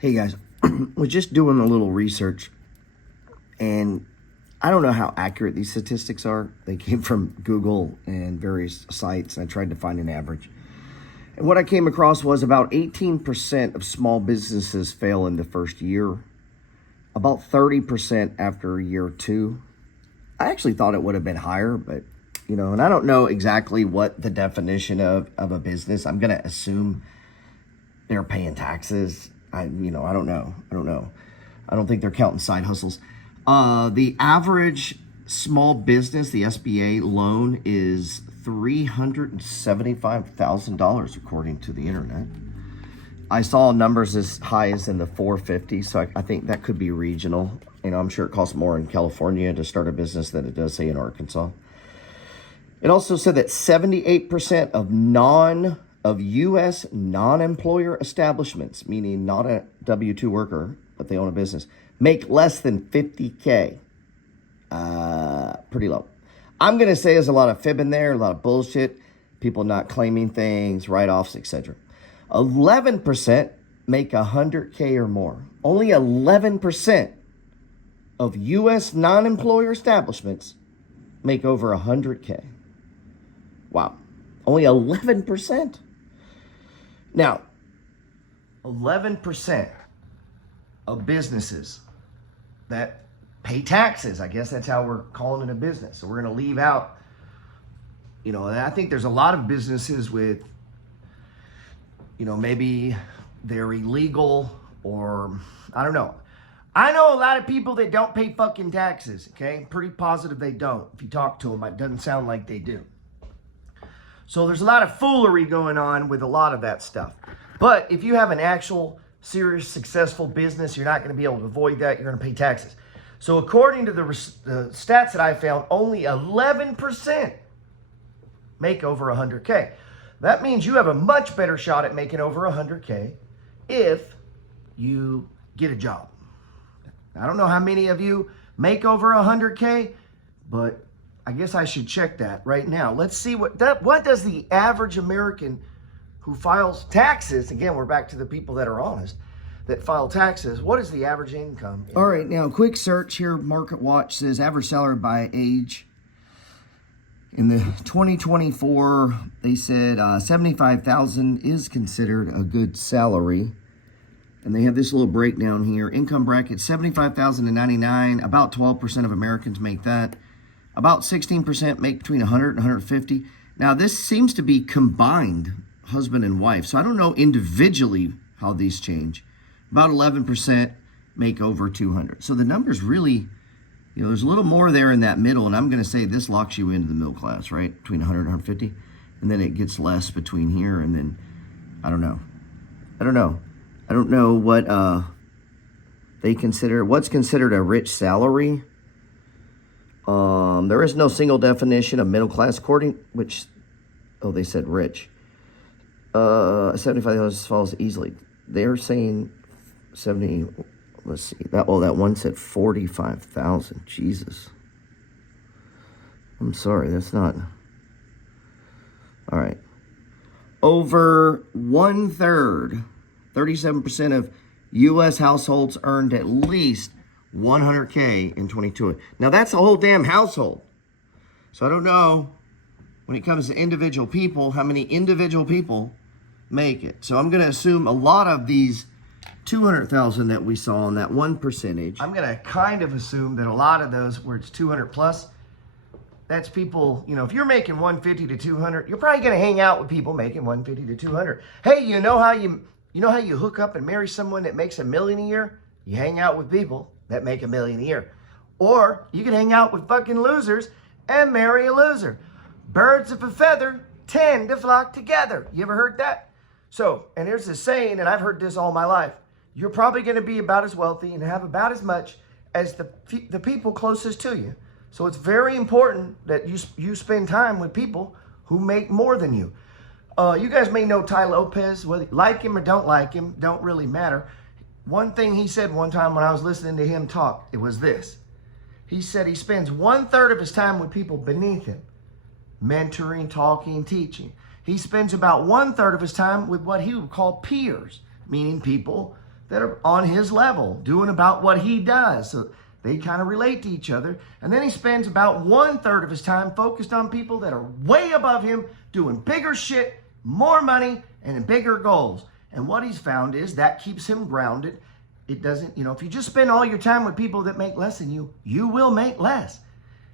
Hey guys, was just doing a little research, and I don't know how accurate these statistics are. They came from Google and various sites, and I tried to find an average. And what I came across was about 18% of small businesses fail in the first year, about 30% after year two. I actually thought it would have been higher, but and I don't know exactly what the definition of a business. I'm going to assume they're paying taxes. I don't know. I don't think they're counting side hustles. The average small business, the SBA loan, is $375,000 according to the internet. I saw numbers as high as in the 450, so I think that could be regional. I'm sure it costs more in California to start a business than it does, say, in Arkansas. It also said that 78% of U.S. non-employer establishments, meaning not a W-2 worker, but they own a business, make less than $50K. Pretty low. I'm going to say there's a lot of fib in there, a lot of bullshit, people not claiming things, write-offs, etc. 11% make $100K or more. Only 11% of U.S. non-employer establishments make over $100K. Wow. Only 11%. Now, 11% of businesses that pay taxes, I guess that's how we're calling it a business. So we're going to leave out, and I think there's a lot of businesses with, maybe they're illegal or I don't know. I know a lot of people that don't pay fucking taxes, okay? I'm pretty positive they don't. If you talk to them, it doesn't sound like they do. So there's a lot of foolery going on with a lot of that stuff. But if you have an actual, serious, successful business, you're not going to be able to avoid that. You're going to pay taxes. So according to the stats that I found, only 11% make over 100K. That means you have a much better shot at making over 100K if you get a job. I don't know how many of you make over 100K, but I guess I should check that right now. Let's see what does the average American who files taxes, again, we're back to the people that are honest, that file taxes, what is the average income? All right, now quick search here. Market Watch says average salary by age. In the 2024, they said $75,000 is considered a good salary. And they have this little breakdown here. Income bracket, $75,000 to $99,000. About 12% of Americans make that. About 16% make between $100,000 and $150,000. Now, this seems to be combined, husband and wife. So I don't know individually how these change. About 11% make over $200,000. So the numbers really, there's a little more there in that middle. And I'm going to say this locks you into the middle class, right? Between $100,000 and $150,000. And then it gets less between here. And then, I don't know what they consider, what's considered a rich salary. There is no single definition of middle class according, they said rich. 75,000 falls easily. They're saying 70, let's see, that one said 45,000. Jesus. I'm sorry, that's not. All right. Over 1/3, 37% of U.S. households earned at least 100K in 22. Now, that's a whole damn household. So I don't know, when it comes to individual people, how many individual people make it. So I'm going to assume a lot of these 200,000 that we saw on that 1%, I'm going to kind of assume that a lot of those where it's 200 plus, that's people, if you're making 150 to 200, you're probably going to hang out with people making 150 to 200. Hey, you know how you hook up and marry someone that makes $1 million a year? You hang out with people that make $1 million a year. Or you can hang out with fucking losers and marry a loser. Birds of a feather tend to flock together. You ever heard that? So, and there's this saying, and I've heard this all my life, you're probably going to be about as wealthy and have about as much as the people closest to you. So it's very important that you spend time with people who make more than you. You guys may know Ty Lopez. Whether you like him or don't like him, don't really matter. One thing he said one time when I was listening to him talk, it was this. He said he spends 1/3 of his time with people beneath him, mentoring, talking, teaching. He spends about 1/3 of his time with what he would call peers, meaning people that are on his level, doing about what he does. So they kind of relate to each other. And then he spends about 1/3 of his time focused on people that are way above him, doing bigger shit, more money, and bigger goals. And what he's found is that keeps him grounded. It doesn't, if you just spend all your time with people that make less than you, you will make less.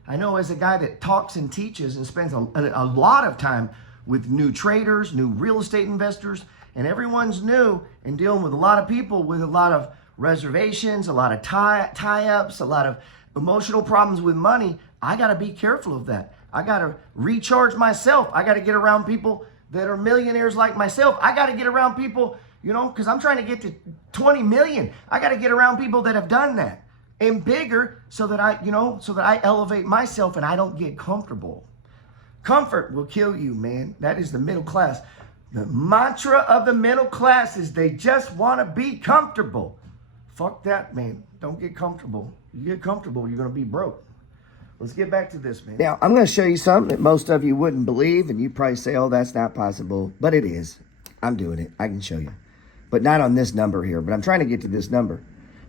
I know as a guy that talks and teaches and spends a lot of time with new traders, new real estate investors, and everyone's new and dealing with a lot of people with a lot of reservations, a lot of tie-ups, a lot of emotional problems with money. I got to be careful of that. I got to recharge myself. I got to get around people that are millionaires like myself. I got to get around people, because I'm trying to get to 20 million. I got to get around people that have done that and bigger so that I elevate myself and I don't get comfortable. Comfort will kill you, man. That is the middle class. The mantra of the middle class is they just want to be comfortable. Fuck that, man. Don't get comfortable. You get comfortable, you're going to be broke. Let's get back to this, man. Now, I'm going to show you something that most of you wouldn't believe, and you probably say, oh, that's not possible. But it is. I'm doing it. I can show you. But not on this number here. But I'm trying to get to this number.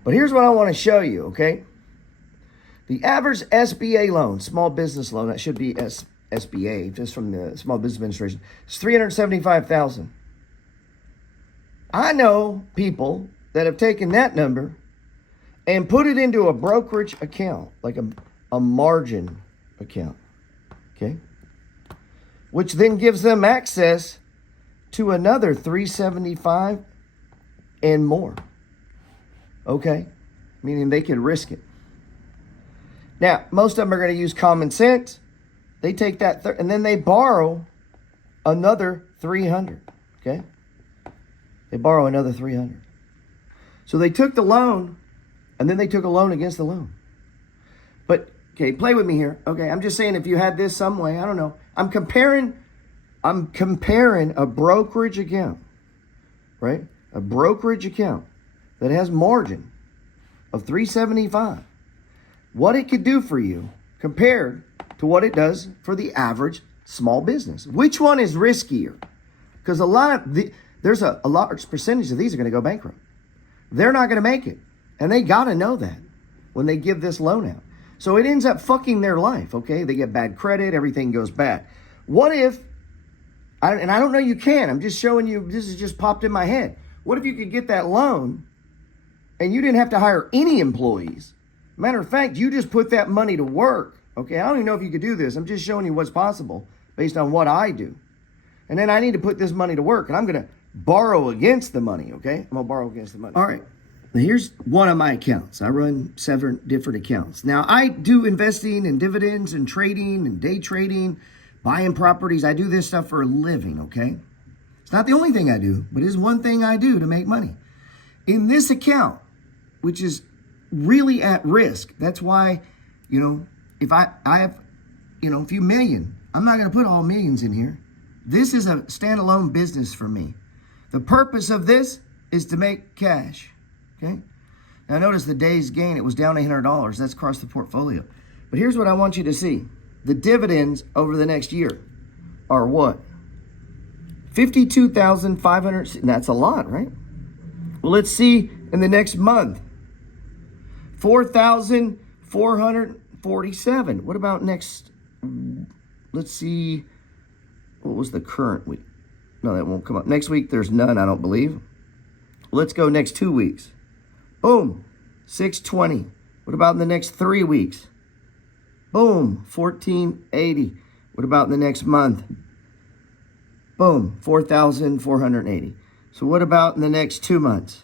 But here's what I want to show you, okay? The average SBA loan, small business loan, that should be SBA, just from the Small Business Administration, it's $375,000. I know people that have taken that number and put it into a brokerage account, like a margin account, okay? Which then gives them access to another $375 and more, okay? Meaning they could risk it. Now, most of them are going to use common sense. They take that, and then they borrow another $300, okay? They borrow another $300. So they took the loan, and then they took a loan against the loan. But, okay, play with me here. Okay, I'm just saying if you had this some way, I don't know. I'm comparing a brokerage account, right? A brokerage account that has margin of $375. What it could do for you compared to what it does for the average small business. Which one is riskier? Because there's a large percentage of these are going to go bankrupt. They're not going to make it. And they got to know that when they give this loan out. So it ends up fucking their life, okay? They get bad credit, everything goes bad. What if, and I don't know you can, I'm just showing you, this has just popped in my head. What if you could get that loan and you didn't have to hire any employees? Matter of fact, you just put that money to work, okay? I don't even know if you could do this. I'm just showing you what's possible based on what I do. And then I need to put this money to work, and I'm going to borrow against the money, okay? I'm going to borrow against the money. All right. Now, here's one of my accounts. I run 7 different accounts. Now, I do investing and dividends and trading and day trading, buying properties. I do this stuff for a living, okay? It's not the only thing I do, but it is one thing I do to make money. In this account, which is really at risk, that's why, if I have, a few million, I'm not going to put all millions in here. This is a standalone business for me. The purpose of this is to make cash, okay? Now notice the day's gain, it was down $800. That's across the portfolio. But here's what I want you to see. The dividends over the next year are what? 52,500. That's a lot, right? Well, let's see in the next month. 4,447. What about next? Let's see. What was the current week? No, that won't come up. Next week, there's none, I don't believe. Let's go next 2 weeks. Boom, 620. What about in the next 3 weeks? Boom, 1480. What about in the next month? Boom, 4,480. So what about in the next 2 months?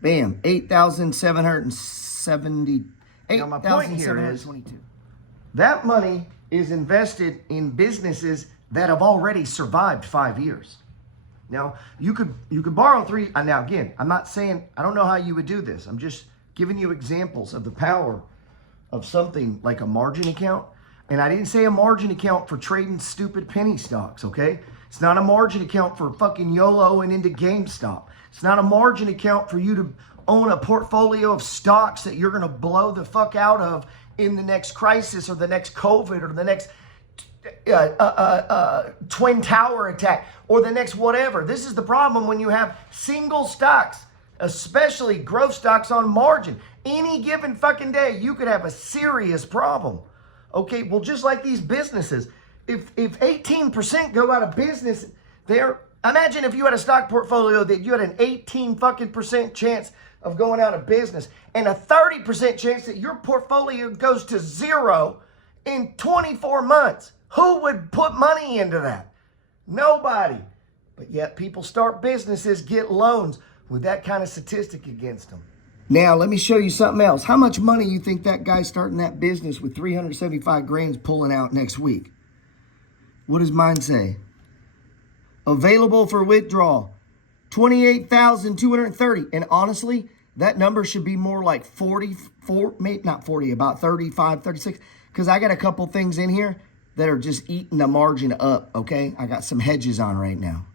Bam, 8,770. Now my point here is that money is invested in businesses that have already survived 5 years. Now, you could borrow 3. Now, again, I'm not saying, I don't know how you would do this. I'm just giving you examples of the power of something like a margin account. And I didn't say a margin account for trading stupid penny stocks, okay? It's not a margin account for fucking YOLO and into GameStop. It's not a margin account for you to own a portfolio of stocks that you're going to blow the fuck out of in the next crisis or the next COVID or the next Twin Tower attack or the next whatever. This is the problem when you have single stocks. especially growth stocks on margin. Any given fucking day, you could have a serious problem. Okay, well, just like these businesses, if 18% go out of business, imagine if you had a stock portfolio that you had an 18% chance of going out of business and a 30% chance that your portfolio goes to zero in 24 months. Who would put money into that? Nobody. But yet people start businesses, get loans with that kind of statistic against them. Now, let me show you something else. How much money you think that guy starting that business with 375 grand pulling out next week? What does mine say? Available for withdrawal, 28,230. And honestly, that number should be more like 44, maybe not 40, about 35, 36. Because I got a couple things in here that are just eating the margin up, okay? I got some hedges on right now,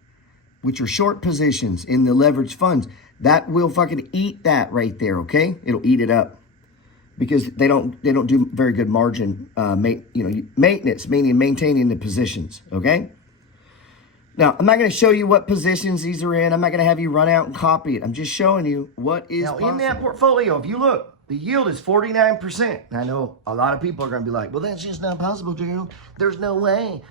which are short positions in the leveraged funds. That will fucking eat that right there, okay? It'll eat it up because they don't do very good margin, maintenance, meaning maintaining the positions, okay? Now, I'm not going to show you what positions these are in. I'm not going to have you run out and copy it. I'm just showing you what is possible. In that portfolio, if you look, the yield is 49%. And I know a lot of people are going to be like, well, that's just not possible, Gerald. There's no way.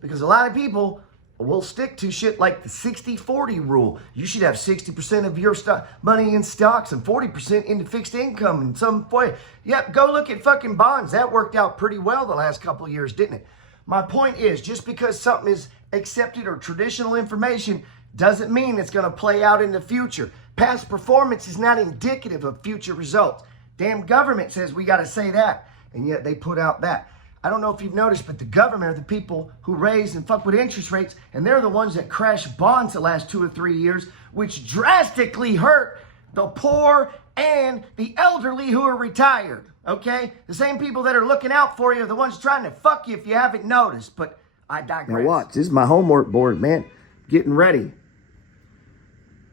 Because a lot of people will stick to shit like the 60-40 rule. You should have 60% of your money in stocks and 40% into fixed income in some way. Yep, go look at fucking bonds. That worked out pretty well the last couple of years, didn't it? My point is, just because something is accepted or traditional information doesn't mean it's going to play out in the future. Past performance is not indicative of future results. Damn government says we got to say that, and yet they put out that. I don't know if you've noticed, but the government are the people who raise and fuck with interest rates, and they're the ones that crashed bonds the last 2 or 3 years, which drastically hurt the poor and the elderly who are retired, okay? The same people that are looking out for you are the ones trying to fuck you if you haven't noticed, but I digress. Now watch, this is my homework board, man. Getting ready.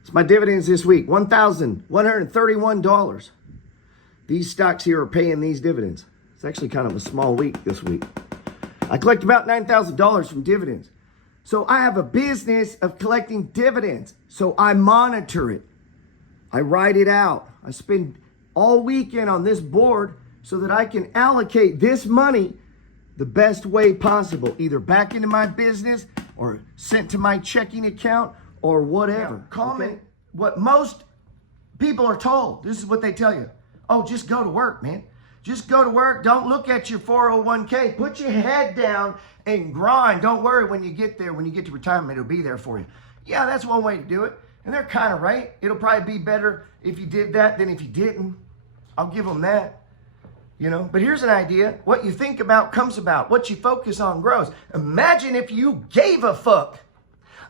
It's my dividends this week, $1,131. These stocks here are paying these dividends. It's actually kind of a small week this week. I collect about $9,000 from dividends. So I have a business of collecting dividends. So I monitor it. I write it out. I spend all weekend on this board so that I can allocate this money the best way possible, either back into my business or sent to my checking account or whatever. Comment what most people are told. This is what they tell you. Oh, just go to work, man. Just go to work. Don't look at your 401k. Put your head down and grind. Don't worry when you get there. When you get to retirement, it'll be there for you. Yeah, that's one way to do it. And they're kind of right. It'll probably be better if you did that than if you didn't. I'll give them that. You know, but here's an idea. What you think about comes about. What you focus on grows. Imagine if you gave a fuck.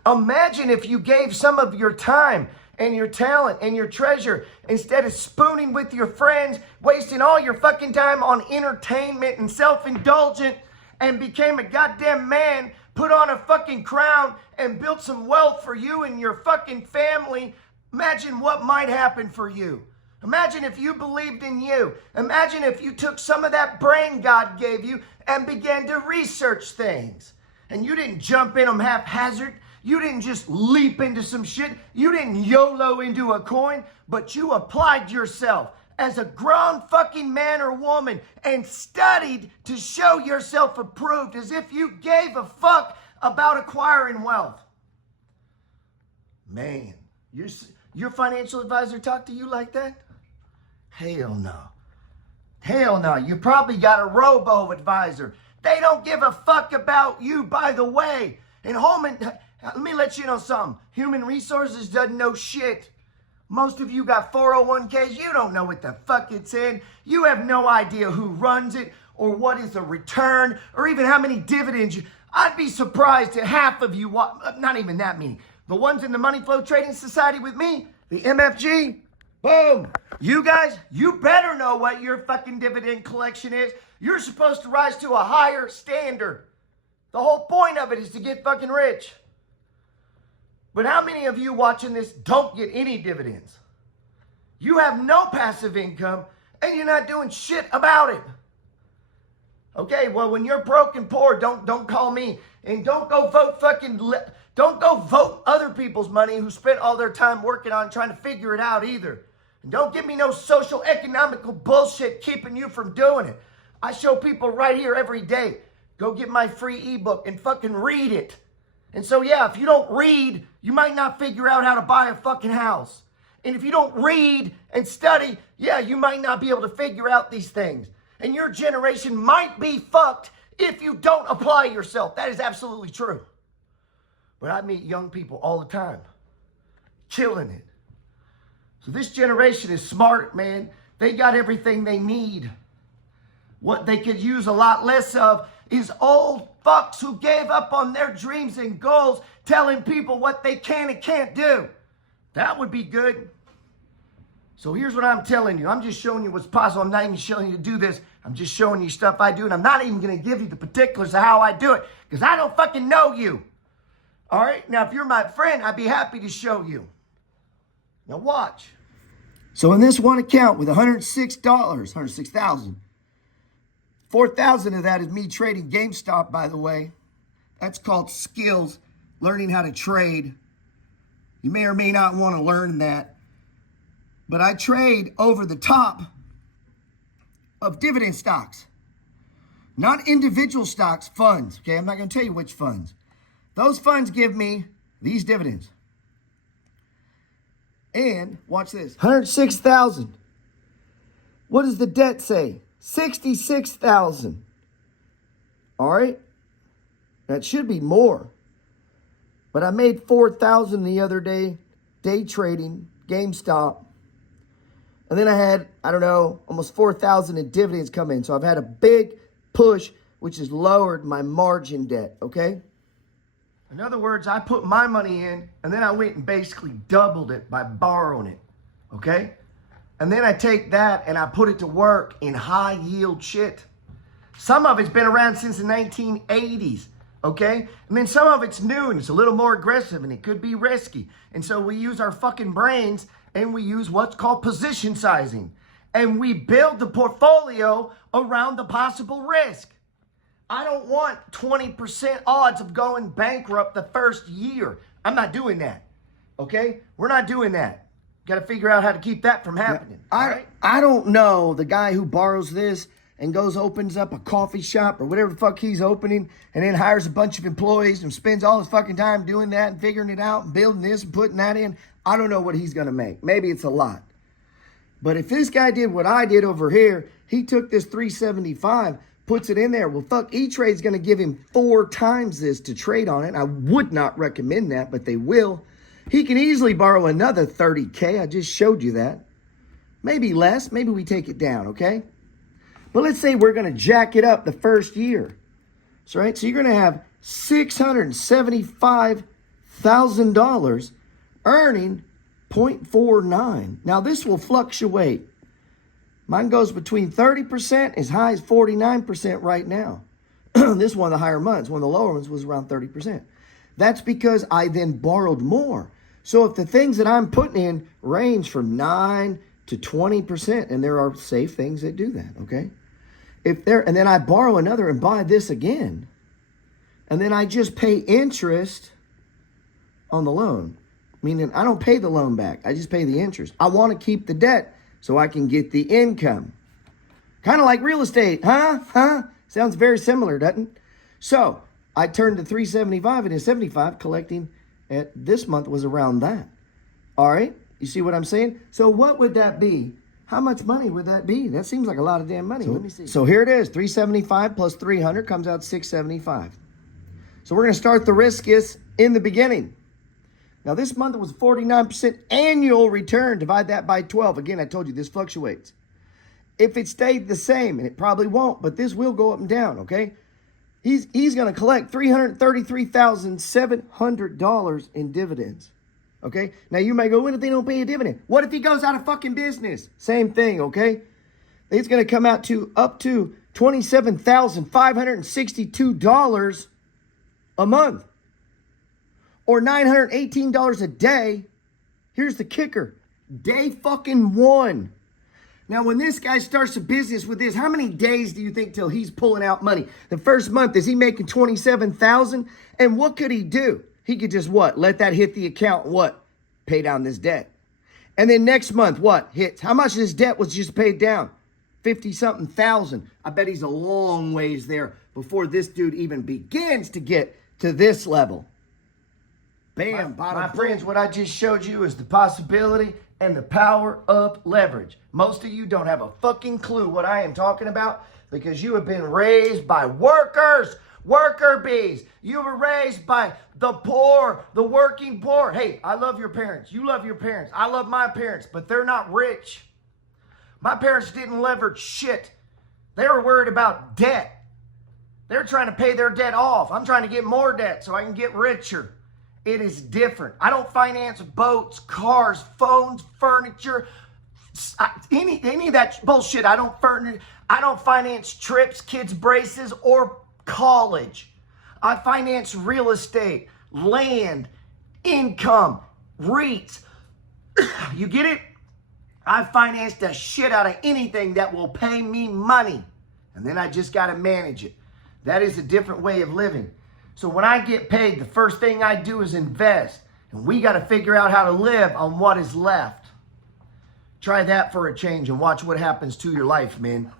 Imagine if you gave some of your time and your talent and your treasure instead of spooning with your friends, wasting all your fucking time on entertainment and self-indulgent, and became a goddamn man, put on a fucking crown and built some wealth for you and your fucking family. Imagine what might happen for you. Imagine if you believed in you. Imagine if you took some of that brain God gave you and began to research things. And you didn't jump in them haphazard. You didn't just leap into some shit. You didn't YOLO into a coin, but you applied yourself as a grown fucking man or woman and studied to show yourself approved as if you gave a fuck about acquiring wealth. Man, your financial advisor talk to you like that? Hell no. Hell no. You probably got a robo-advisor. They don't give a fuck about you, by the way. And let me let you know something. Human Resources doesn't know shit. Most of you got 401ks. You don't know what the fuck it's in. You have no idea who runs it or what is the return or even how many dividends I'd be surprised that half of you, not even that many, the ones in the Money Flow Trading Society with me, the MFG, boom. You guys, you better know what your fucking dividend collection is. You're supposed to rise to a higher standard. The whole point of it is to get fucking rich. But how many of you watching this don't get any dividends? You have no passive income and you're not doing shit about it. Okay, well, when you're broke and poor, don't call me and don't go vote fucking Don't go vote other people's money who spent all their time working on trying to figure it out either. And don't give me no social economical bullshit keeping you from doing it. I show people right here every day. Go get my free ebook and fucking read it. And so, yeah, if you don't read, you might not figure out how to buy a fucking house. And if you don't read and study, yeah, you might not be able to figure out these things. And your generation might be fucked if you don't apply yourself. That is absolutely true. But I meet young people all the time, killing it. So this generation is smart, man. They got everything they need. What they could use a lot less of is old fucks who gave up on their dreams and goals, telling people what they can and can't do. That would be good. So here's what I'm telling you. I'm just showing you what's possible. I'm not even showing you to do this. I'm just showing you stuff I do, and I'm not even going to give you the particulars of how I do it, because I don't fucking know you. All right? Now, if you're my friend, I'd be happy to show you. Now, watch. So in this one account with $106,000, 4,000 of that is me trading GameStop, by the way. That's called skills, learning how to trade. You may or may not want to learn that. But I trade over the top of dividend stocks. Not individual stocks, funds. Okay, I'm not going to tell you which funds. Those funds give me these dividends. And watch this. 106,000. What does the debt say? 66,000. All right? That should be more. But I made 4,000 the other day, day trading, GameStop. And then I had, I don't know, almost 4,000 in dividends come in. So I've had a big push, which has lowered my margin debt, okay? In other words, I put my money in, and then I went and basically doubled it by borrowing it, okay? And then I take that and I put it to work in high yield shit. Some of it's been around since the 1980s, okay? And then some of it's new and it's a little more aggressive and it could be risky. And so we use our fucking brains and we use what's called position sizing. And we build the portfolio around the possible risk. I don't want 20% odds of going bankrupt the first year. I'm not doing that, okay? We're not doing that. Got to figure out how to keep that from happening. I don't know the guy who borrows this and goes opens up a coffee shop or whatever the fuck he's opening and then hires a bunch of employees and spends all his fucking time doing that and figuring it out and building this and putting that in. I don't know what he's going to make. Maybe it's a lot. But if this guy did what I did over here, he took this 375, puts it in there. Well, fuck, E-Trade's going to give him 4 times this to trade on it. I would not recommend that, but they will. He can easily borrow another 30K. I just showed you that. Maybe less. Maybe we take it down, okay? But let's say we're going to jack it up the first year. So, right? So you're going to have $675,000 earning 0.49. Now, this will fluctuate. Mine goes between 30% as high as 49% right now. This one of the higher months. One of the lower ones was around 30%. That's because I then borrowed more. So if the things that I'm putting in range from 9 to 20%, and there are safe things that do that, okay? And then I borrow another and buy this again, and then I just pay interest on the loan, meaning I don't pay the loan back. I just pay the interest. I want to keep the debt so I can get the income. Kind of like real estate, huh? Sounds very similar, doesn't it? So I turned to 375 and 75, collecting at this month was around that. All right, you see what I'm saying? So what would that be? How much money would that be? That seems like a lot of damn money. Let me see. So here it is, 375 plus 300 comes out 675. So we're going to start the riskiest in the beginning. Now this month was 49% annual return. Divide that by 12. Again, I told you this fluctuates. If it stayed the same, and it probably won't, but this will go up and down, okay? He's going to collect $333,700 in dividends, okay? Now, you may go, what if they don't pay a dividend? What if he goes out of fucking business? Same thing, okay? It's going to come out to up to $27,562 a month or $918 a day. Here's the kicker. Day fucking 1. Now, when this guy starts a business with this, how many days do you think till he's pulling out money? The first month, is he making $27,000? And what could he do? He could just what? Let that hit the account, what? Pay down this debt. And then next month, what? Hits. How much of his debt was just paid down? 50-something thousand. I bet he's a long ways there before this dude even begins to get to this level. Bam. My friends, what I just showed you is the possibility and the power of leverage. Most of you don't have a fucking clue what I am talking about because you have been raised by workers, worker bees. You were raised by the poor, the working poor. Hey, I love your parents. You love your parents. I love my parents, but they're not rich. My parents didn't leverage shit. They were worried about debt. They're trying to pay their debt off. I'm trying to get more debt so I can get richer. It is different. I don't finance boats, cars, phones, furniture, any of that bullshit. I don't finance trips, kids' braces, or college. I finance real estate, land, income, REITs. You get it? I finance the shit out of anything that will pay me money. And then I just got to manage it. That is a different way of living. So when I get paid, the first thing I do is invest. And we got to figure out how to live on what is left. Try that for a change and watch what happens to your life, man.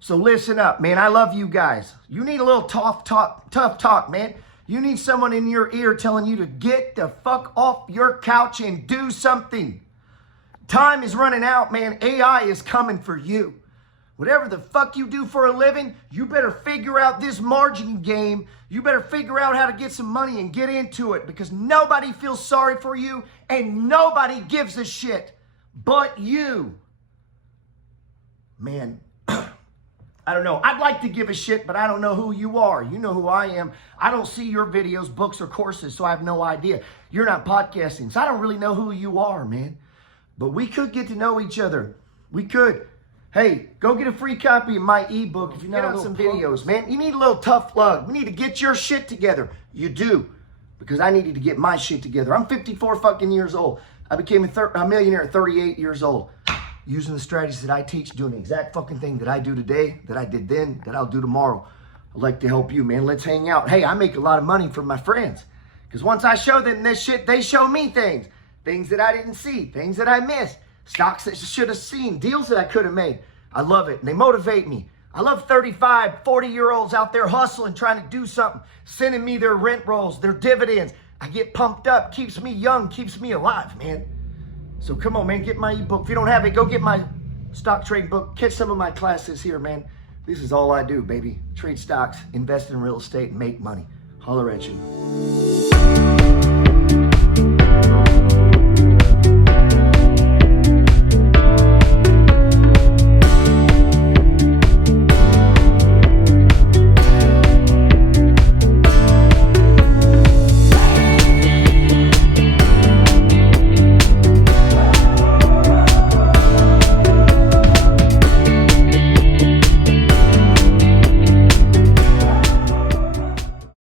So listen up, man. I love you guys. You need a little tough talk, man. You need someone in your ear telling you to get the fuck off your couch and do something. Time is running out, man. AI is coming for you. Whatever the fuck you do for a living, you better figure out this margin game. You better figure out how to get some money and get into it because nobody feels sorry for you and nobody gives a shit but you. Man, I don't know. I'd like to give a shit, but I don't know who you are. You know who I am. I don't see your videos, books, or courses, so I have no idea. You're not podcasting, so I don't really know who you are, man. But we could get to know each other. We could. Hey, go get a free copy of my ebook if you're not on some videos, man. You need a little tough love. We need to get your shit together. You do. Because I needed to get my shit together. I'm 54 fucking years old. I became a millionaire at 38 years old. Using the strategies that I teach, doing the exact fucking thing that I do today, that I did then, that I'll do tomorrow. I'd like to help you, man. Let's hang out. Hey, I make a lot of money from my friends. Because once I show them this shit, they show me things. Things that I didn't see. Things that I missed. Stocks that I should have seen. Deals that I could have made. I love it. And they motivate me. I love 35, 40-year-olds out there hustling, trying to do something. Sending me their rent rolls, their dividends. I get pumped up. Keeps me young. Keeps me alive, man. So come on, man. Get my ebook. If you don't have it, go get my stock trading book. Catch some of my classes here, man. This is all I do, baby. Trade stocks, invest in real estate, and make money. Holler at you.